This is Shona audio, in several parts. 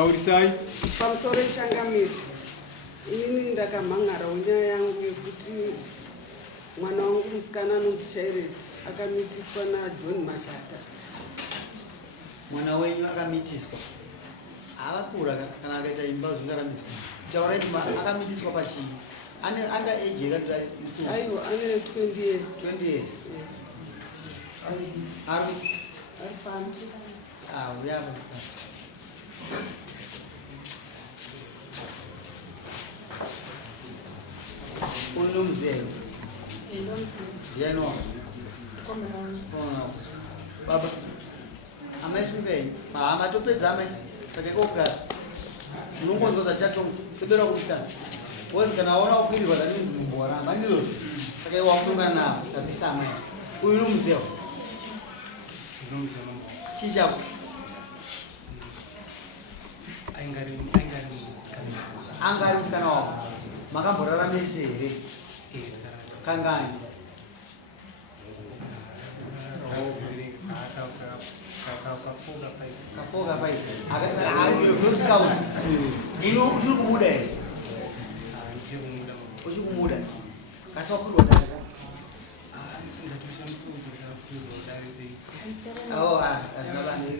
Taurisai pamusoro changamiro inini ndakamhangara wenyaya yangu yekuti mwana wangu musikana anonzi Charity akamitiswa naJohn Mashata. Mwana wenyu akamitiswa akakura kana akaita imba zvingarambidzwa taura kuti akamitiswa pachii ane under age yakati aiwa ane 20 years 20 years ari pano uyapa uno mzee ndiano baba amaisungai mahamatopedza amai saka kokugara unongonzwa zachato sebera kumusana wozi kana waona ukwirirwa daninzi mumboramba ndilo saka iwa kutongana navo tabvisa amai uyu nomuzeo chii chako anga ari musikana wako makamboraramise here kangani kafoga pai uchiri kumuda here uchiri kumuda kasi wakurwa dai hazina basi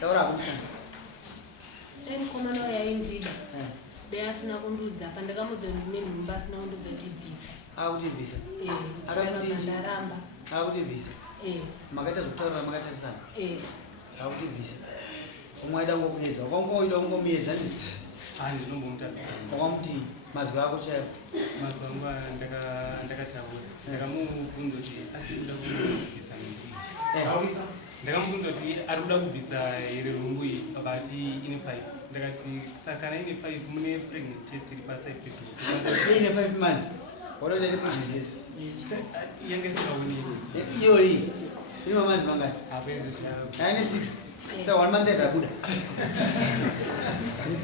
taura hakumusana mukomana wayaindida dai asina kundudza pandakamudza ndine nhumba asina kundudza kuti bvisa akutibvisa ndaramba akutibvisa makaita zvokutaurira makatarisana akutibvisa umwe aida ngokuedza wakangoida kungomuedza ndi wakamuti mazwi ako chaiwo mazwi angu ndakataura ndakamubvunza kuti asikuda kubvisa ndakamubvunza kuti ari kuda kubvisa here rumbu iyi pakati ine 5 ndakati saka kana ine 5 mune pregnant test iri pasai pedu ine 5 months watoita ine pregnant test yange sikaonii iyoyi ine mamanzi mangani aine 6 sa 1 month yakabuda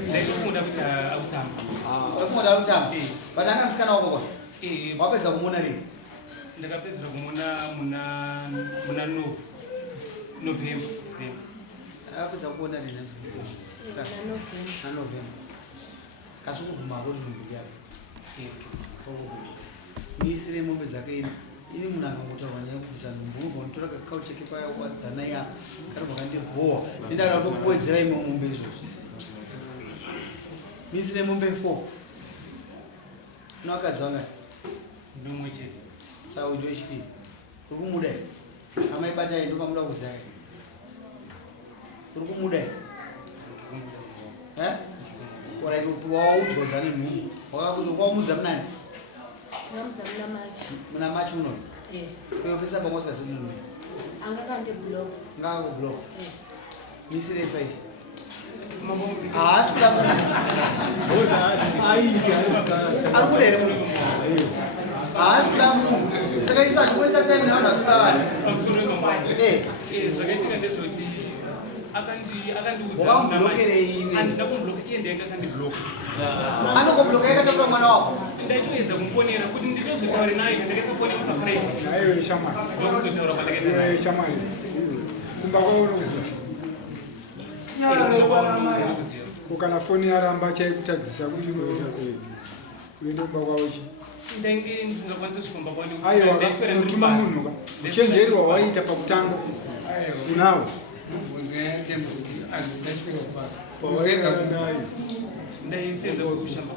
ndaitokuda kuti autamba wakumoda arutamba but anga musikana wako kwa wapedza kumuona rini ndakapedzera kumuona muna November December apedza kuona rini nanovember kasi kuguma kuti mbiri yako miisire mombe dzake ino ini munhu akangotaura nyaya yekubvisa nhumbu unotora kakaucheke paya wadzana ya kari kwakandihowa ndidada kutokuwedzera imwe mombe izvozvo miisire mombe 4 unowakadzi wangati ndomwe chete saujo wechipiri uri kumuda here amaibatai ndokamuda kuzaya uri kumuda here waudzwa dzane nhumbu wakamudza munani muna machi unoyo uyo pesa bangosikazi mume ngakangoblock misire 5 haasi kuda ari kuda here munhu haasi kuda munhu saka isachikuwesa time nevanhu vasikuda vanhu zvakaitika ndezvoti wakamublokerei imi anongobloka yakataura mwana wako ndaitoedza kumufonera kuti nditozotaura naye ndakasafonera paprivatozotaura shamari kumba kwaunoziva ukana foni yaramba chaikutadzisa kuti uende kumba kwaochi ndenge ndisingakwanisa kusvikomba kwanotuma munhu uchenjeri wawaita pakutanga unawo ndaisenza kushamba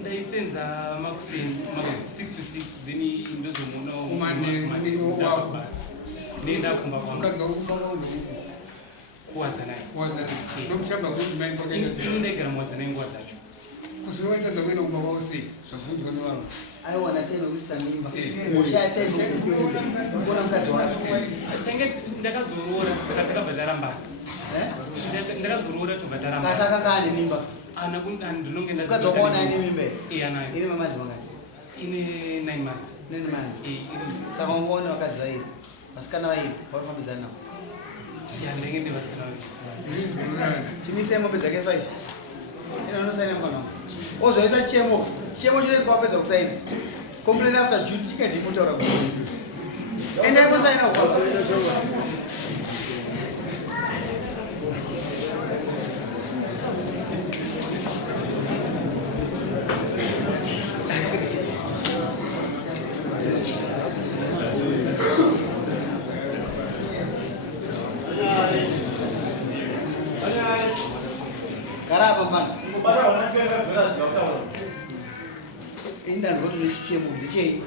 ndaisenza makuseni 6 to 6 then ndozomuonabasi ndendakumba kuwadzanai ndaigara muwadzanai nguva dzacho aiwana time yekuisa mimba ushatime kuona mukadzi wako tange ndakazorora saka takabva tarambana ndakazorora tobva tarambana kasi akanga ane mimba ndinonge mukadzi wako wana ane mimba anayo ine mamazi mangani ine 9 months 9 months saka ungoona vakadzi vairi vasikana vairi vaifambidzana navo ndenge ndevasikana vairi chimise mombe dzake 5 ina unosaina mukana ozoisa chemo chinoiswa wapedza kusaina complain after duty ikachimutaura kuti ende aiposaina indanzwa kuti chichemo ndichei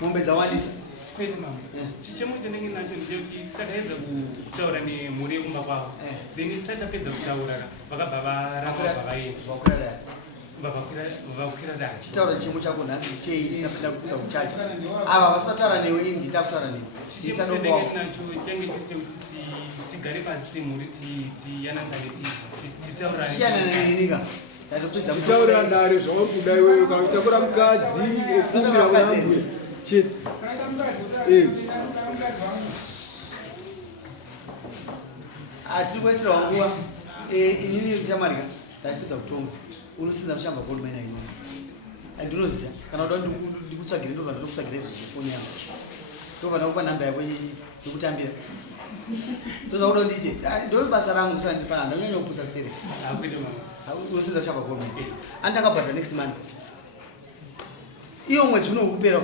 mombe dzawandisa kwete mama chichemo chandenge nacho ndechekuti takaedza kutaura nemhuri yekumba kwavo then tisati tapedza kutaura vakabva varamba vakwira dai chitaura chichemo chako nhasi ndichei napinda kupinda kuchacha ava vasina kutaura newe ini ndita kutaura newe chichemo chandenge nacho change chiri chekuti tigare pasi semhuri tiyananisane titaurane chiyanananenika kutaura nare zvaurikuda iwewe kana kutakura mukadzi okumbira vangu chete atiri kuwesera nguva inini tichamarika ndatipedza kutonga unosinza mushamba gold mine ino andinoziva kana kuda ndikutsvagire ndobva ndokutsvagira izvo chifoni yangu ndobva ndakupa nhamba yako yekutambira ndozvakuda ndiite ndo basa rangu ndisandipa ndanyanya kupusa stere unosinza kushamba gold mine andakabhadhara next month iyo mwedzi uno ukupera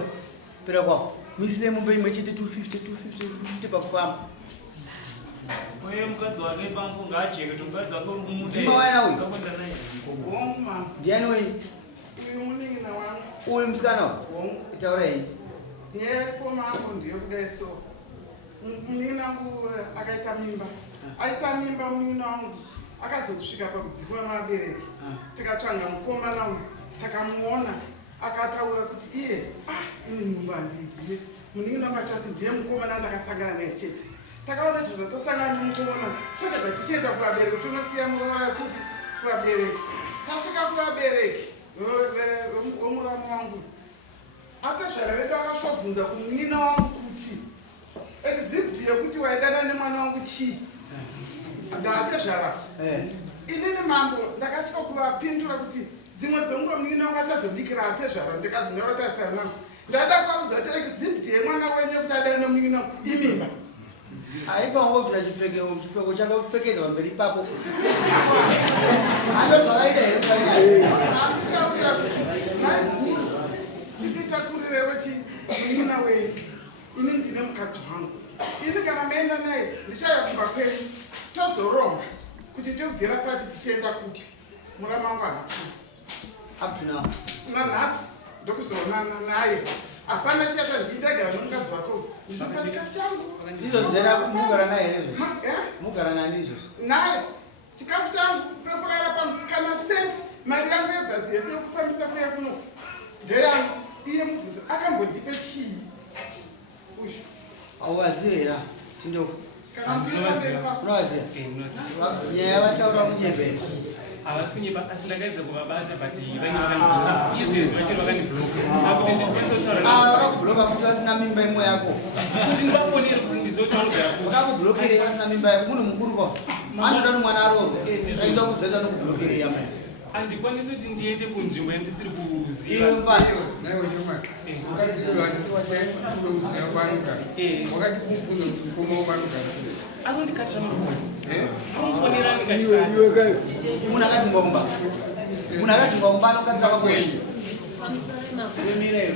kwawo muisire mombe imwe chete 250 pakufamba uye mukadzi wake pangu ngaajeke kuti mukadzi wake uri kumudeimawayana uyu ndiani wenyu uyu musikana uyu itaurei nekomako ndiyo kudai so muninangu akaita mimba aita mimba muninangu akazosvika pakudzikwa navabereki tikatsvanga mukomana uyu takamuona akataura kuti iye ini nyumba handizive muninangu achati ndiye mukomana ndakasangana naye chete takaona kuti zvatasangana nemukomana saka dzatichienda kuvabereki tinosiya murora kuti kuvabereki tasvika kuvabereki vomurama wangu atazvara vedu akatobvunza kumwina wangu kuti exhibit yekuti waidana nemwana wangu chii ndaatezvara inini mambo ndakasvika kuvapindura kuti dzimwe dzenguva mwina wangu atazobikira atezvara ndikazonyarotasanangu ndada kuvaudza kuti exhibit yemwana wenye kuti adana nemwina wangu imimba haifangobvisa chipfeko chakapfekeza pamberi ipapo andozvakaita here chititakurirero chimuna wenyu ini ndine mukadzi wangu ini kana maenda naye ndichaya kumba kwenyu tozoronga kuti tobvira papi tichienda kuti muramangu aptuna nanhasi ndokuzoonana naye hapana chata ndindagara nomukadzi wako ndizvipasikafu changu izvozvo ndena mugara naye here izvozvo mugara naye ndizvozvo naye chikafu changu pekurara pangu kana senti mari yangu yebhazi yese yokufambisa kuya kuno ndeyangu iye mubvunzo akambondipe chii uzvo auvazive hera tindoko kana unovaziva nyaya yavataura muchemberi havasi kunyimba asi ndakaedza kuvabata but vange vakanibloka izvezvi vachiri vakanibloka saka kuti ndikwanisa kutaura vakubloka kuti vasina mimba imwe yako kuti ndivafonere kuti ndizotaurira vakakublokerei vasina mimba yako munhu mukuru kwavo anoda nomwana arorwa aida kuzoita nokublokerei yamai handikwanisi kuti ndiende kunzvimbo yandisiri kuziva iwe mfana anondikatira mukosi amufonera andikati munhu akadzingwa mumba munhu akadzingwa mumba anokatira makosi emireyo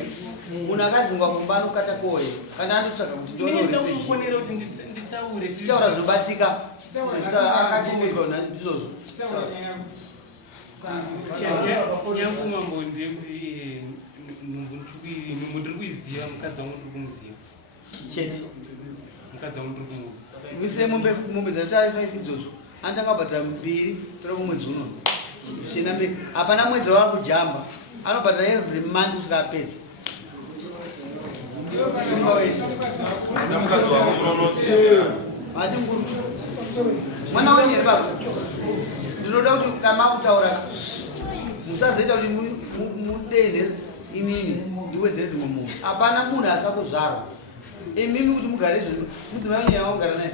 munhu akadzingwa mumba anokata koye kana andotsvaga kuti ndinomufonera kuti nditaure titaura zvobatika akachengetwa ndizvozvo nyangu mambo ndeyekuti nhumbu ndiri kuiziva mukadzi wangu ndiri kumuziva chete mukadzi wangu ndiri kumuziva misire mombe dzatari 5 idzodzo anotanga kubhadhara 2 pera kumwedzi uno zvichienda mberi hapana mwedzi wava kujamba anobhadhara every month kusvika apedza machinguru mwana wenyu here baba ndinoda kuti kama kutaura musazoita kuti mudende inini ndiwedzere dzimwe munhu hapana munhu asakuzvarwa imimi kuti mugare izvozvo mudzimai wenyu yavagara naye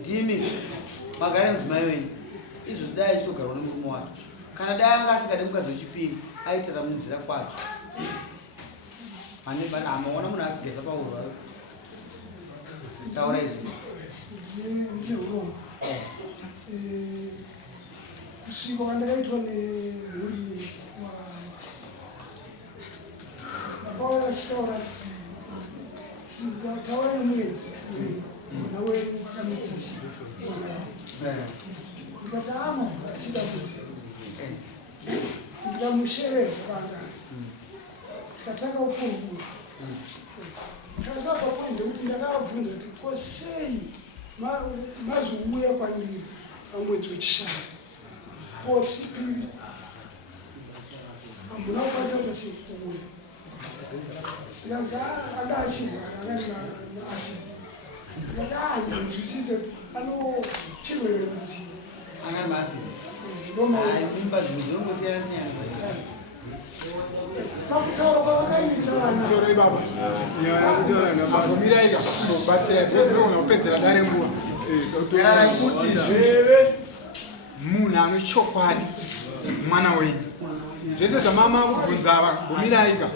ndimi magare mudzimai wenyu izvozvo dai achitogarwa nemurume wake kana dai anga asingade mukadzi wechipiri aitira munzira kwadzo hamaona munhu akigeza paurwa taura izvi kusvika kwandakaitwa nemhuri vakaona achitaura taura nemwedzi mwana wedu vakamitsisha ndikati ama achida kuti ndida tikamusheredza vanga tikatanga ukurukura kasvaka papoinde kuti ndakavabvunza kuti kosei mazouya kwandiri pamwedzi wechishanu potsipiri hamuna kubatsa kuti sikuuya zvikanzi anga achirwara asi ndinzwisise ano chirwere kuti angari maasisi mimba dzimwe dzinongosiyana siyana pakutaura kwavakaita vana soro ibaba nyaya yekutaura nabagomiraika kubatsira tinogona kupedzera dare nguva kuti zive munhu ano chokwadi mwana wenyu zvese zvamama kubvunza vagomiraika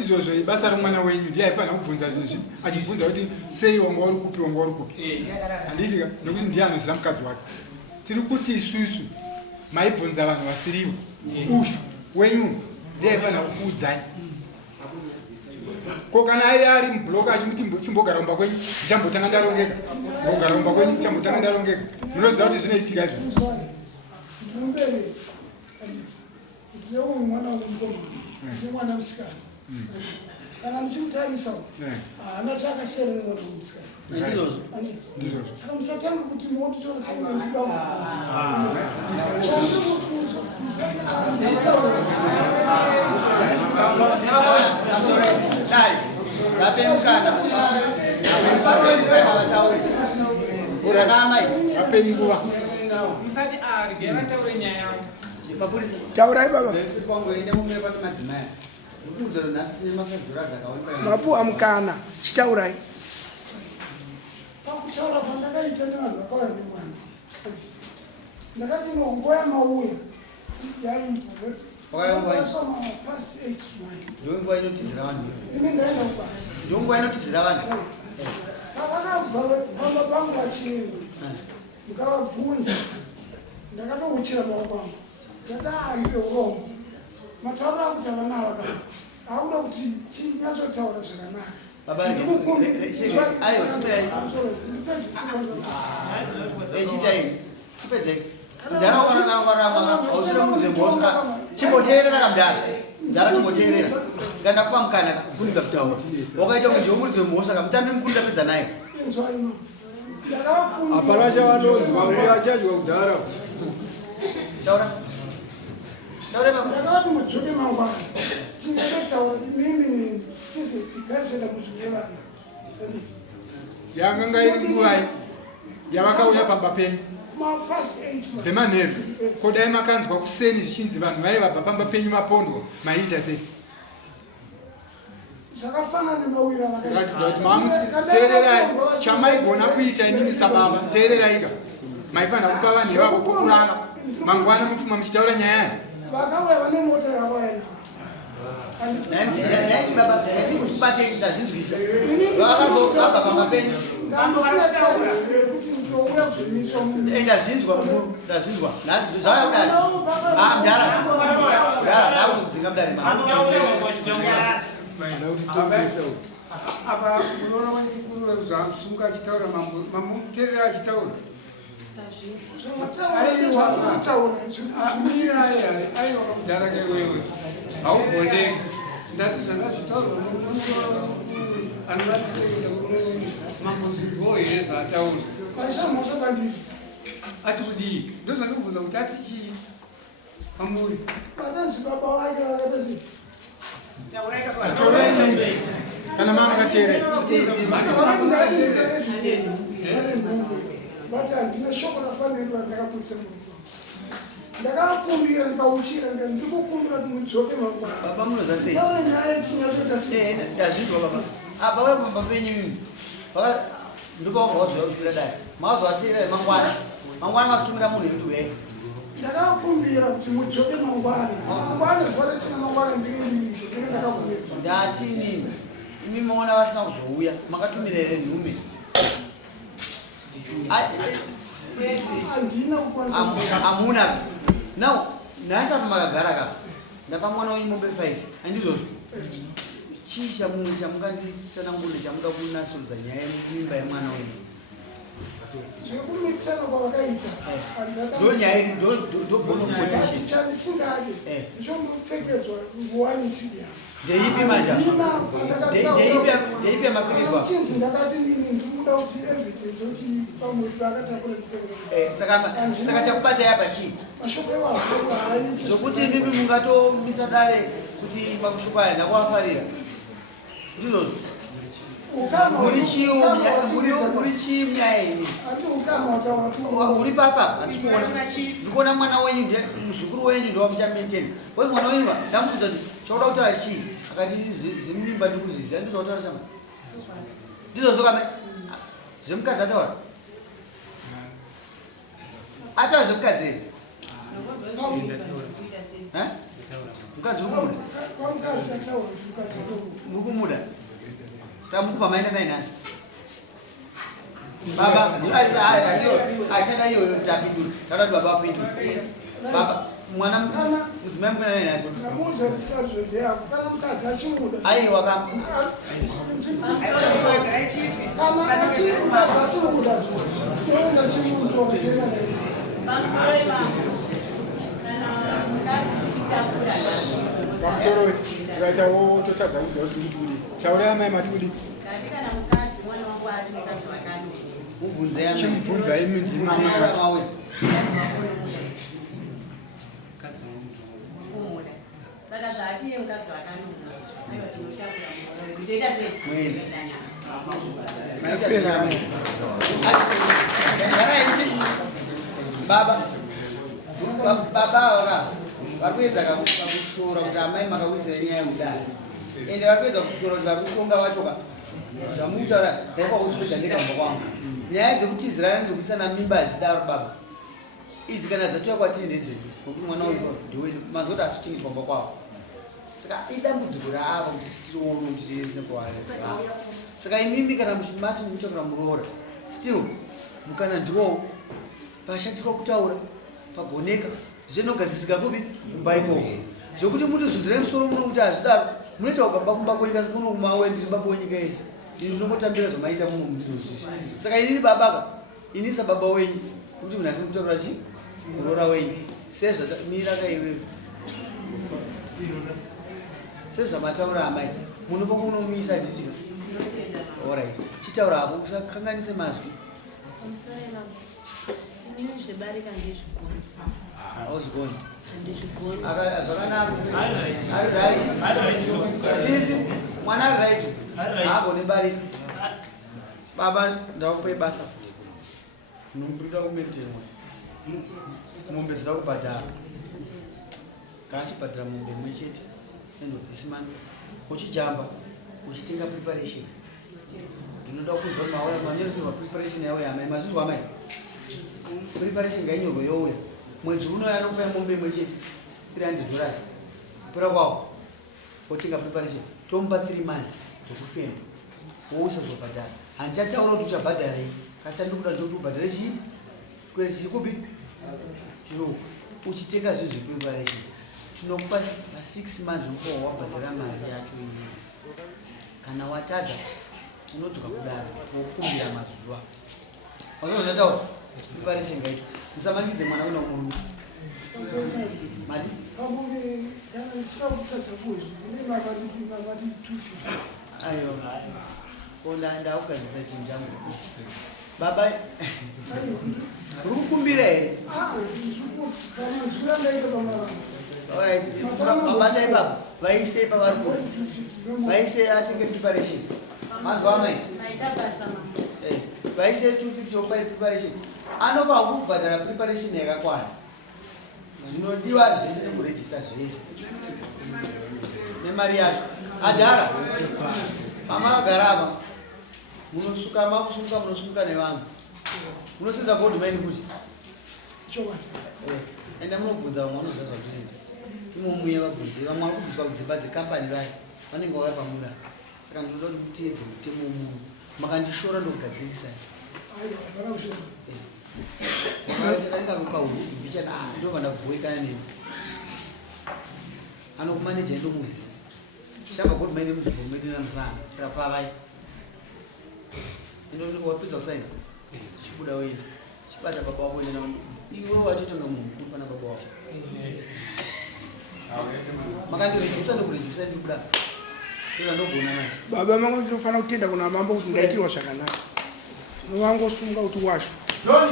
izvozvo ibasa remwana wenyu ndiye aifanira kubvunza zvinhu achibvunza kuti sei wanga uri kupi handiitika nekuti ndiye anoziva mukadzi wake tiri kuti isusu maibvunza vanhu vasirivo uyu wenyu ndiye aifanira kukuudzai ko kana ari mubloka achimuti chimbogara kumba kwenyu ndichambotanga ndarongeka mbogara kumba kwenyu ndichambotanga ndarongeka munoziva kuti zvinoitika izvo ndimubereki ndine uyu mwana womukomana ndine mwana musikana kana ndichimutarisawo haana chaakasiyana nemwana womusikana saka musatanga kuti motitora seunenduda taurai baba mapuwa mukana chitaurai pakutaura pandakaita nevanhu vakauya nemwana ndakati nguva yamauya yaibvaaswa mapast 8 ndonguva inotizira vanhu ine ndaenda kubasa ndonguva inotizira vanhu pavakabva vamba vangu vachienda ndikavabvunza ndakatouchira maoko angu ndadaaipe urombo matauro akuti havana ava akuda kuti chinyatsotaura zvakanaka chimboteerera kamdara ndara chimboteerera kana kupa mukana kufunidza kutaura wakaita kuti ndiomudzi wemhosva kamutambi mukuru tapedza naye hapana chavanonzi vamwe vachadya kudhara taura taura baba ndakavati mudzoke mangwana tingatotaura imimi tize tigarisenda mudzoke vana yakanga iri nguvai yavakauya pamba penyu mapasi 8 dzemanheru kodai makanzwa kuseni zvichinzi vanhu vaivabva pamba penyu mapondwa maiita sei zvakafanana nemawira ratidza kuti mamuteererai chamaigona kuita inini sababa teereraika maifanira kupa vanhu ivavo kukurara mangwana mupfuma muchitaura nyaya yani vakauya vane mota yavauya ndakutibate ndazvinzwisa vakazogaba pamba penyu ndandisingatarisire kuti ndouya kuzvimiswa ndazvinzwa mukuru ndazvinzwa zvauya kudari mdara ndakuzodzinga mudari apa unoona wanikuru zvamusunga achitaura mamuteerera achitaura aiwa kamudhara kewewe haugondeki ndati zvangazvitaurwa mamuzirwo here zvaataura ati kudii ndozvandikubvunza kuti ati chii pamuri kana mama kateerera vati handina shoko rafanirwa ndakakurisa murufu ndakavakumbira ndikauchira ndikukumbira kuti mudzoke baba munoza sei taura nyaya yetinyazoita sei ndazvinzwa baba apa vai pamba penyu ndikobva wazoyazvipira dai mazovateerera mangwana masitumira munhu yekuti wei ndakavakumbira kuti mudzoke mangwana zuva risina mangwana ndinge ndakakumbira ndatini imi maona vasina kuzouya makatumira here nhume handina kukwanisa hamuna now nhasi apa makagara kapa ndapa mwana wenyu mombe 5 handizvozvo chii chamunganditsanangurire chamuda kunasurudza nyaya yemimba yemwana wenyu Zvekumikisana kwavakaita ndochandisingade ndichomupfekedzwa nguwani isiri yavo ndeipi manja ndeipi amapirizwa chinzi ndakati nini ndikuda kuti evidence kuti pamwe paakatakura saka chakubata yapa chii mashoko evavo haaiti zokuti mimi mungatomisa dare kuti makushoko aya ndakuafarira ndizvozvo muri chii mnyaya ini uri papa handikuona ndikuona mwana wenyu muzukuru wenyu ndowamuchamenteni wei mwana wenyu ndamudza kuti chakuda kutaura chii akati zvemimba ndikuzviziva ndizvakutaura chama ndizvozvo kame zvemukadzi ataura ataura zvemukadzi ere mukadzi urikumuda saka mukupa maenda nai nhasi baba achada iyoyo kuti apindure taura kuti baba apindure baba mwana mudzimai mukuenda nai nhasi aiwa pamusoro tikaitawo totadza kugara tikutudi tauraya mai matudi chimubvunzai mindimamawe saka zvaatiye mukadzi wakanuna aiwa tinotakura kutoita sei baba ora varikuedza kushora kuti amai makawizira nyaya yemudare ende varikuedza kushora kuti varikutonga vachoka zvamukutaura daikwausoshandikamba kwangu nyaya dzekutizirana nezvekuisana mimba hadzidaro baba idzi kana dzatuya kwatiri ndedzedu nokuti mwana uyu mazoda asichingi kwamba kwavo saka idambudziko raava kuti titione kuti tisekoaaa saka imimi kana mati muchokera muroora still mukana ndiwowo pashandiswa kutaura pagoneka zvinogadzisika kupi kumba ikoko zvokuti mutizunzirai musoro muno kuti hazvidaro munoita ukamba kumba kwenyika sikuno kumawe ndiri baba wenyika yese ini ndinongotambira zvomaita muno mundizozvizvi saka inini babaka inisa baba wenyu kuti munhasi mutaura chi muroora wenyu sezvamira kaiwewe sezvamataura amai munopa kunomisa ndichika orit chitaura apo usakanganise mazwi inini zvebarika ndezvigoni auzigoni handizvigoni sisi mwana ari right haagone barika baba ndakupe basa futi nombrida kumentemwa mombe dzida kubhadhara kaachibhadhara mombe imwe chete end of this month uchijamba uchitenga preparation ndinoda kunzwa mauya manyorosirwa preparation yawo yamai mazvinzwa amai preparation ngainyorwe youya mwedzi uno anokupa mombe imwe chete $300 kupera kwawo otenga preparation tomupa 3 months dzokufema wousa zobhadhara handichataura kuti uchabhadharei kasi andikuda ndoti ubhadhare chii chikwere chiri kupi chiro uchitenga zvinhu zvepreparation tinokupa pa6 months unokuwa wabhadhara mari yacho inezi kana watadza unodzoka kudaro wokumbira mazuva wazozataura preparation ngaito musamangidze mwana una murume mati pamwe kana ndisina kutadza kuwezvi kune mavati 250 aiwa onda ndaukazisa chinhu changu baba uri kukumbira here pamazura ndaita pamaramba alright mabatai baba vaise pavari kuda vaise atenge preparation mazwa amai vaise 250 opai preparation anova kubhadhara preparation yakakwana zvinodiwa zvese nekurejista zvese nemari yacho adhara amagara apa munosuka makusunga munosunga nevanhu munosenza godhi maini kuti enda munobvunza vamwe vanozazva kutiita timomuye vabvunze vamwe vari kubviswa kudzimba dzekampani vaya vanenge vauya pamuda saka ndinoda kuti mutiedze mutemo munhu makandishora ndokugadzirisa takaikakukaudhubichana ndobva ndabvuwekana nemi anokumaneja ndomuziva chava godhi maine muzvimbo medu namusana saka pavai wapedza kusaina chibuda wena chibata baba wako ina iwe wachitotonga munhu kupana baba wako makandirejusa ndikurejusa ndikuda ndogona naye baba mangu ndinofanira kutenda kuna mambo kuti ndaitirwa zvakanaka unowangosunga kuti washo John,